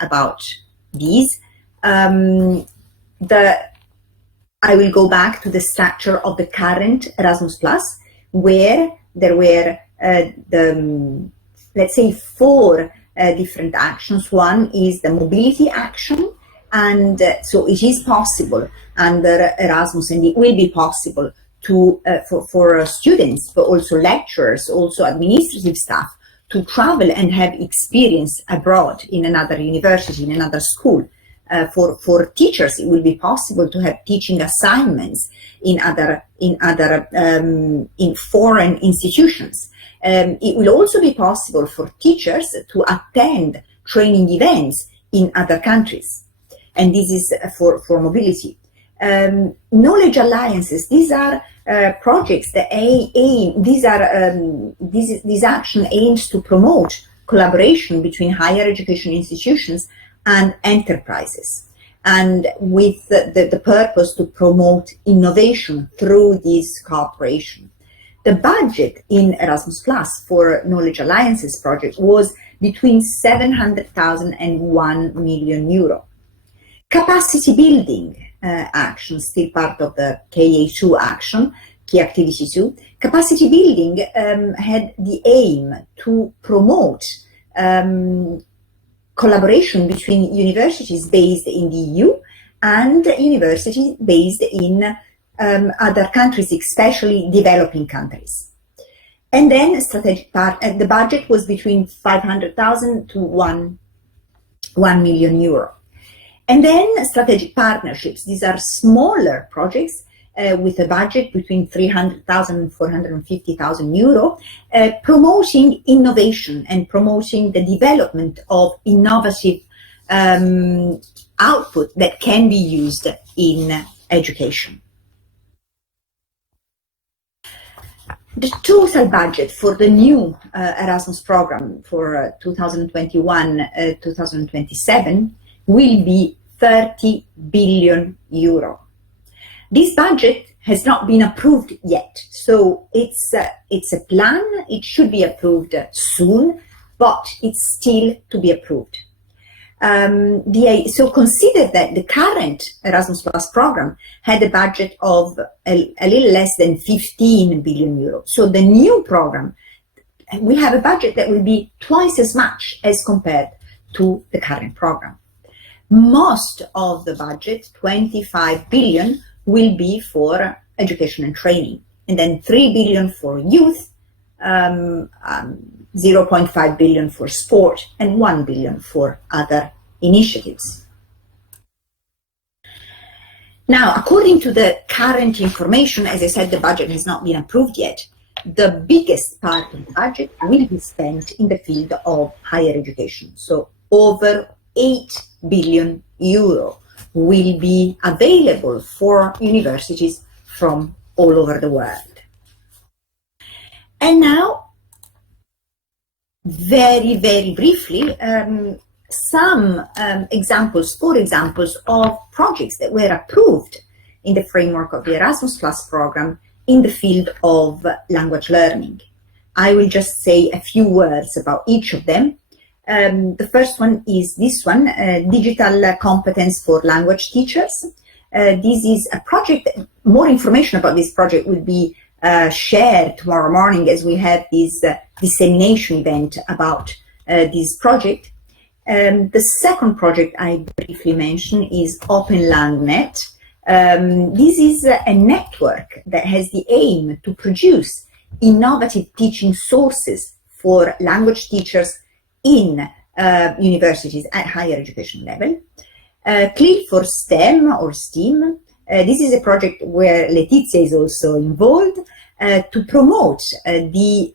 about these. I will go back to the structure of the current Erasmus+, where there were let's say 4 different actions. One is the mobility action, and so it is possible under Erasmus, and it will be possible to for students, but also lecturers, also administrative staff, to travel and have experience abroad in another university, in another school. For teachers, it will be possible to have teaching assignments in foreign institutions. It will also be possible for teachers to attend training events in other countries, and this is for mobility. Knowledge alliances, these are projects that aim, this action aims to promote collaboration between higher education institutions and enterprises, and with the purpose to promote innovation through this cooperation. The budget in Erasmus Plus for Knowledge Alliances project was between 700,000 and 1 million euro. Capacity building action, still part of the KA2 action, Key Activity 2. Capacity building had the aim to promote collaboration between universities based in the EU and universities based in other countries, especially developing countries. And then strategic the budget was between 500,000 to 1 million euro. And then strategic partnerships. These are smaller projects with a budget between 300,000 and 450,000 euro, promoting innovation and promoting the development of innovative output that can be used in education. The total budget for the new Erasmus program for 2021-2027 will be 30 billion euro. This budget has not been approved yet, so it's a plan. It should be approved soon, but it's still to be approved. So consider that the current Erasmus Plus program had a budget of a little less than 15 billion euros. So the new program will have a budget that will be twice as much as compared to the current program. Most of the budget, 25 billion, will be for education and training, and then 3 billion for youth, 0.5 billion for sport, and 1 billion for other initiatives. Now, according to the current information, as I said, the budget has not been approved yet. The biggest part of the budget will be spent in the field of higher education. So over 8 billion euro will be available for universities from all over the world. And now, very, very briefly, some examples of projects that were approved in the framework of the Erasmus Plus program in the field of language learning. I will just say a few words about each of them. The first one is this one, Digital Competence for Language Teachers. This is a project. More information about this project will be shared tomorrow morning as we have this dissemination event about this project. The second project I briefly mentioned is OpenLangNet. This is a network that has the aim to produce innovative teaching sources for language teachers in universities at higher education level. CLIL for STEM or STEAM. This is a project where Letizia is also involved to promote the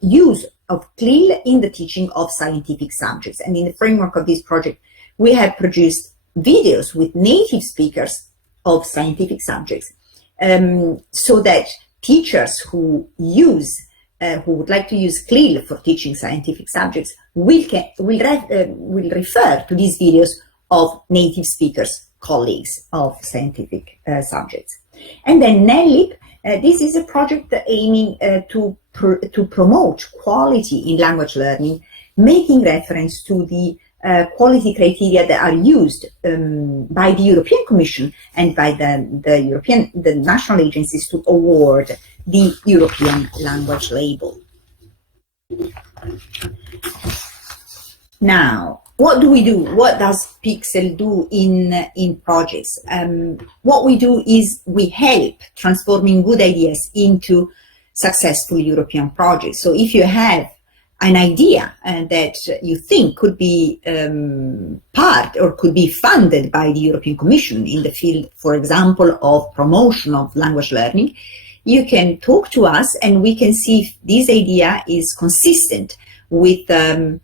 use of CLIL in the teaching of scientific subjects. And in the framework of this project, we have produced videos with native speakers of scientific subjects so that teachers who would like to use CLIL for teaching scientific subjects will refer to these videos of native speakers, colleagues of scientific subjects. And then NELLIP, this is a project aiming to promote quality in language learning, making reference to the quality criteria that are used by the European Commission and by the national agencies to award the European language label. Now, what do we do? What does Pixel do in projects? What we do is we help transforming good ideas into successful European projects. So if you have an idea that you think could be part or could be funded by the European Commission in the field, for example, of promotion of language learning, you can talk to us and we can see if this idea is consistent with the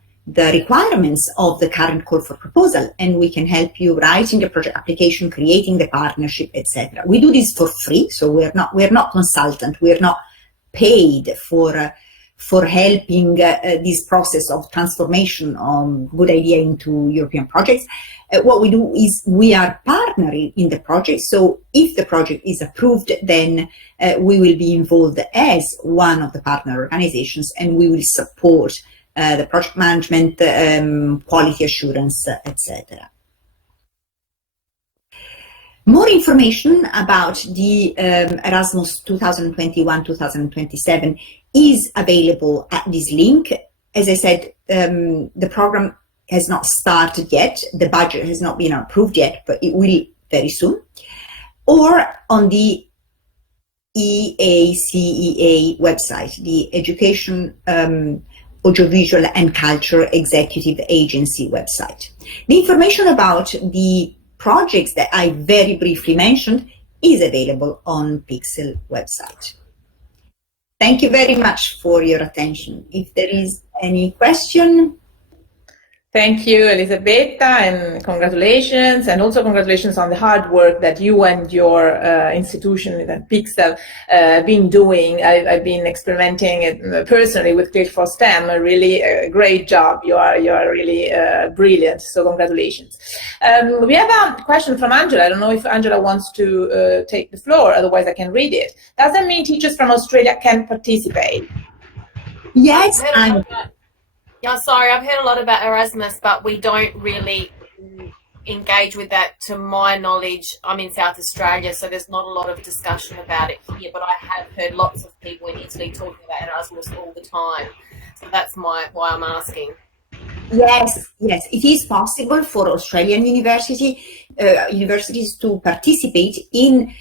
requirements of the current call for proposal, and we can help you writing the project application, creating the partnership, etc. We do this for free, so we're not consultant, we're not paid for helping this process of transformation of good idea into European projects. What we do is we are partnering in the project. So if the project is approved, then we will be involved as one of the partner organizations, and we will support the project management, quality assurance, etc. More information about the Erasmus 2021-2027 is available at this link. As I said, the program has not started yet. The budget has not been approved yet, but it will very soon. Or on the EACEA website, the Education, Audiovisual and Culture Executive Agency website. The information about the projects that I very briefly mentioned is available on Pixel website. Thank you very much for your attention. If there is any question. Thank you, Elisabetta, and congratulations, and also congratulations on the hard work that you and your institution at Pixel been doing. I've been experimenting personally with Click for STEM. Really a great job. You are really brilliant. So congratulations. We have a question from Angela. I don't know if Angela wants to take the floor. Otherwise, I can read it. Does that mean teachers from Australia can participate? Yes. Yeah, sorry, I've heard a lot about Erasmus, but we don't really engage with that to my knowledge. I'm in South Australia, so there's not a lot of discussion about it here, but I have heard lots of people in Italy talking about Erasmus all the time. So that's why I'm asking. Yes, it is possible for Australian universities to participate in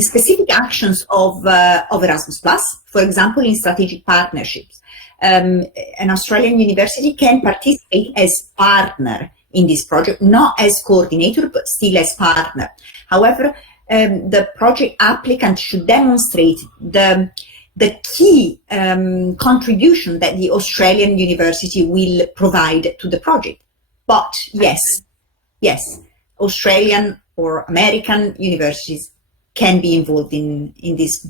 specific actions of Erasmus+, for example, in strategic partnerships. An Australian university can participate as partner in this project, not as coordinator, but still as partner. However, the project applicant should demonstrate the key contribution that the Australian university will provide to the project. But yes, Australian or American universities can be involved in these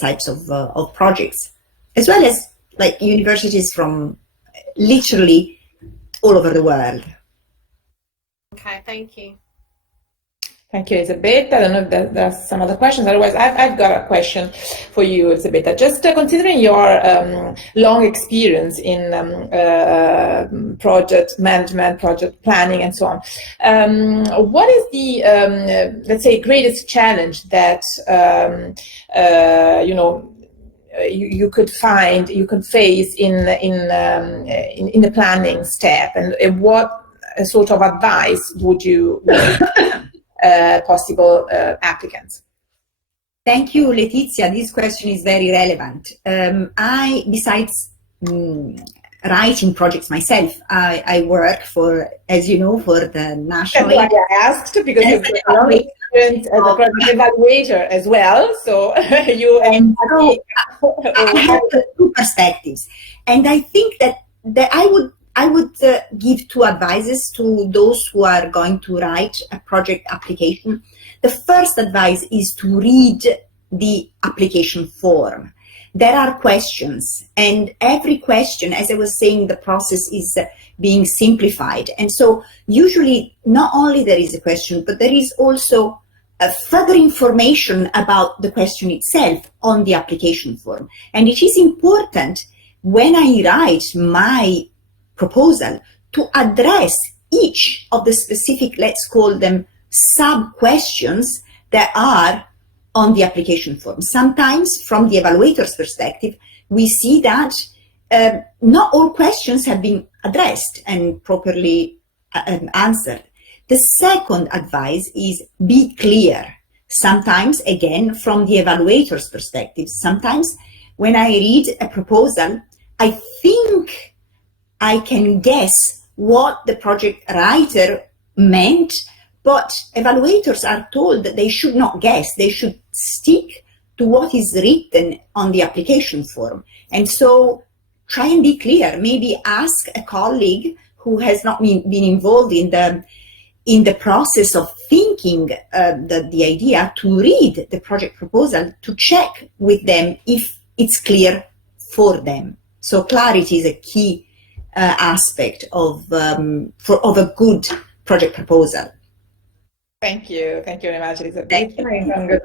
types of projects, as well as like universities from literally all over the world. Okay, thank you. Thank you, Elisabetta. I don't know if there's some other questions. Otherwise, I've got a question for you, Elisabetta. Just considering your long experience in project management, project planning, and so on, what is the, let's say, greatest challenge that you could face in the planning step, and what sort of advice would you possible applicants? Thank you, Letizia. This question is very relevant. Besides writing projects myself, I work for, as you know, for the national. That's why I asked, because you've been a long experience as a project evaluator as well. So you I have two perspectives, and I think that I would give two advices to those who are going to write a project application. The first advice is to read the application form. There are questions, and every question, as I was saying, the process is being simplified. And so usually not only there is a question, but there is also further information about the question itself on the application form. And it is important when I write my proposal to address each of the specific, let's call them sub-questions that are on the application form. Sometimes from the evaluator's perspective, we see that not all questions have been addressed and properly answered. The second advice is be clear. Sometimes, again, from the evaluator's perspective, sometimes when I read a proposal, I think I can guess what the project writer meant, but evaluators are told that they should not guess, they should stick to what is written on the application form. And so try and be clear. Maybe ask a colleague who has not been involved in the process of thinking the idea to read the project proposal to check with them if it's clear for them. So clarity is a key aspect of a good project proposal. Thank you very much, Elisabetta. Thank you. And congratulations.